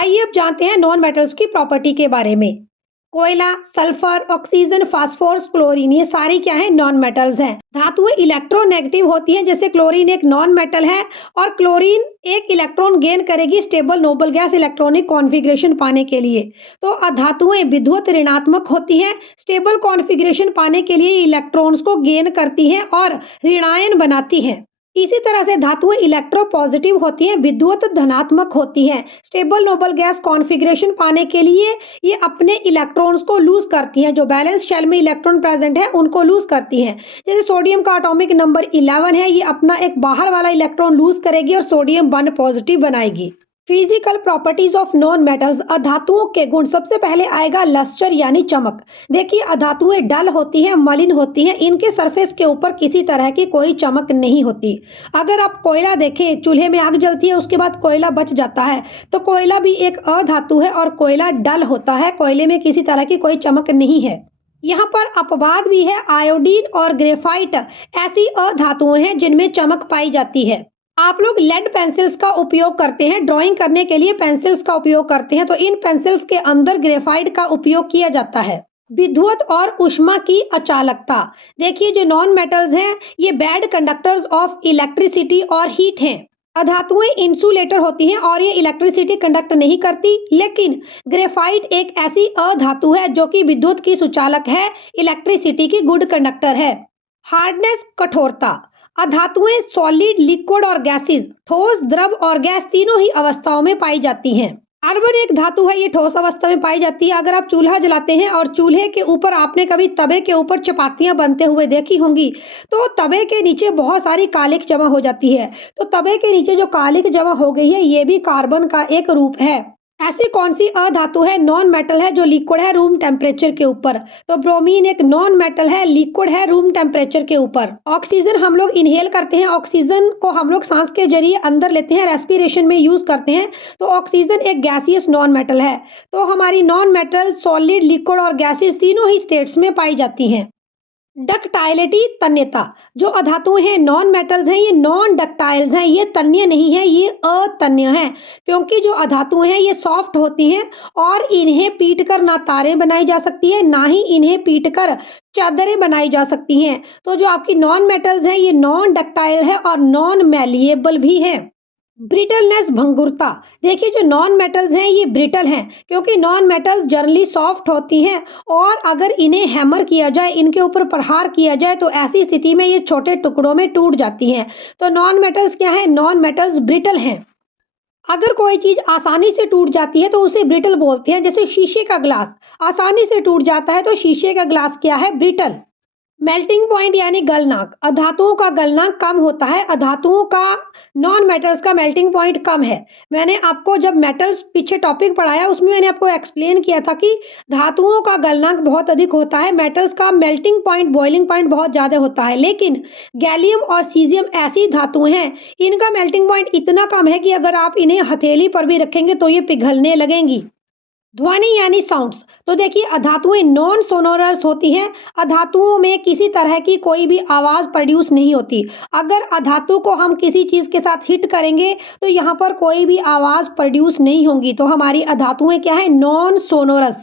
आइए अब जानते हैं नॉन मेटल्स की प्रॉपर्टी के बारे में। कोयला, सल्फर, ऑक्सीजन, फास्फोरस, क्लोरीन ये सारी क्या है? नॉन मेटल्स हैं। धातुएं इलेक्ट्रोनेगेटिव होती हैं, जैसे क्लोरीन एक नॉन मेटल है और क्लोरीन एक इलेक्ट्रॉन गेन करेगी stable noble gas electronic configuration पाने के लिए। तो धातुएं विद्युत ऋणात्मक होती हैं, स्टेबल कॉन्फ़िगरेशन पाने के लिए इलेक्ट्रॉन्स को गेन करती हैं और ऋणायन बनाती हैं। इसी तरह से धातुएं इलेक्ट्रोपॉजिटिव होती हैं, विद्युत धनात्मक होती हैं। स्टेबल नोबल गैस कॉन्फ़िगरेशन पाने के लिए ये अपने इलेक्ट्रॉन्स को लूज़ करती हैं, जो बैलेंस शेल में इलेक्ट्रॉन प्रेजेंट है उनको लूज़ करती हैं। जैसे सोडियम का एटॉमिक नंबर 11 है, ये अपना एक बाहर वाला इलेक्ट्रॉन लूज़ करेगी और सोडियम 1 पॉजिटिव बनाएगी। Physical properties of non metals, अधातुओं के गुण। सबसे पहले आएगा लस्टर यानी चमक। देखिए अधातुएं डल होती हैं, मलिन होती हैं, इनके सरफेस के ऊपर किसी तरह की कोई चमक नहीं होती। अगर आप कोयला देखें, चूल्हे में आग जलती है, उसके बाद कोयला बच जाता है, तो कोयला भी एक अधातु है और कोयला डल होता है, कोयले में किसी तरह की कोई चमक नहीं है। यहाँ पर अपवाद भी है, आयोडीन और ग्रेफाइट ऐसी अधातुएं हैं जिनमें चमक पाई जाती है। आप लोग लेड पेंसिल्स का उपयोग करते हैं, ड्राइंग करने के लिए पेंसिल्स का उपयोग करते हैं, तो इन पेंसिल्स के अंदर ग्रेफाइट का उपयोग किया जाता है। विद्युत और ऊष्मा की अचालकता। देखिए जो नॉन मेटल्स हैं ये बैड कंडक्टर्स ऑफ इलेक्ट्रिसिटी और हीट हैं। अधातुएं इंसुलेटर होती हैं और ये इलेक्ट्रिसिटी कंडक्ट नहीं करती, लेकिन ग्रेफाइट एक ऐसी अधातु है जो कि विद्युत की सुचालक है, इलेक्ट्रिसिटी की गुड कंडक्टर है। हार्डनेस, कठोरता। अधातुएं सॉलिड, लिक्विड और गैसेस, ठोस, द्रव और गैस तीनों ही अवस्थाओं में पाई जाती हैं। कार्बन एक धातु है, ये ठोस अवस्था में पाई जाती है। अगर आप चूल्हा जलाते हैं और चूल्हे के ऊपर आपने कभी तवे के ऊपर चपातियां बनते हुए देखी होंगी, तो तवे के नीचे बहुत सारी कालिक जमा हो जाती है। तो तवे के नीचे जो कालिक जमा हो गई है, ये भी कार्बन का एक रूप है। ऐसी कौन सी अधातु है, नॉन मेटल है, जो लिक्विड है रूम टेम्परेचर के ऊपर? तो ब्रोमीन एक नॉन मेटल है, लिक्विड है रूम टेम्परेचर के ऊपर। ऑक्सीजन हम लोग इनहेल करते हैं, ऑक्सीजन को हम लोग सांस के जरिए अंदर लेते हैं, रेस्पिरेशन में यूज करते हैं, तो ऑक्सीजन एक गैसियस नॉन मेटल है। तो हमारी नॉन मेटल सॉलिड, लिक्विड और गैसेस तीनों ही स्टेट्स में पाई जाती हैं। डक्टाइलिटी, तन्यता। जो अधातुएं हैं नॉन मेटल्स हैं, ये नॉन डक्टाइल्स हैं, ये तन्य नहीं है, ये अतन्य हैं, क्योंकि जो अधातुएं हैं ये सॉफ्ट होती हैं और इन्हें पीटकर ना तारें बनाई जा सकती है, ना ही इन्हें पीटकर चादरें बनाई जा सकती हैं। तो जो आपकी नॉन मेटल्स हैं ये नॉन डक्टाइल है और नॉन मैलिएबल भी है। ब्रिटलनेस, भंगुरता। देखिए जो नॉन मेटल्स हैं ये ब्रिटल हैं, क्योंकि नॉन मेटल्स जनरली सॉफ्ट होती हैं और अगर इन्हें हैमर किया जाए, इनके ऊपर प्रहार किया जाए, तो ऐसी स्थिति में ये छोटे टुकड़ों में टूट जाती हैं। तो नॉन मेटल्स क्या है? नॉन मेटल्स ब्रिटल हैं। अगर कोई चीज आसानी से टूट जाती है तो उसे ब्रिटल बोलते हैं। जैसे शीशे का ग्लास आसानी से टूट जाता है, तो शीशे का ग्लास क्या है? ब्रिटल। मेल्टिंग पॉइंट यानी गलनांक। अधातुओं का गलनांक कम होता है, अधातुओं का, नॉन मेटल्स का मेल्टिंग पॉइंट कम है। मैंने आपको जब मेटल्स पीछे टॉपिक पढ़ाया उसमें मैंने आपको एक्सप्लेन किया था कि धातुओं का गलनांक बहुत अधिक होता है, मेटल्स का मेल्टिंग पॉइंट, बॉइलिंग पॉइंट बहुत ज़्यादा होता है। लेकिन गैलियम और सीजियम ऐसी धातुएं हैं, इनका मेल्टिंग पॉइंट इतना कम है कि अगर आप इन्हें हथेली पर भी रखेंगे तो ये पिघलने लगेंगी। ध्वनि यानी साउंड्स। तो देखिए अधातुएं नॉन सोनोरस होती हैं, अधातुओं में किसी तरह की कोई भी आवाज़ प्रोड्यूस नहीं होती। अगर अधातु को हम किसी चीज़ के साथ हिट करेंगे तो यहाँ पर कोई भी आवाज़ प्रोड्यूस नहीं होंगी। तो हमारी अधातुएं क्या है? Non sonorous.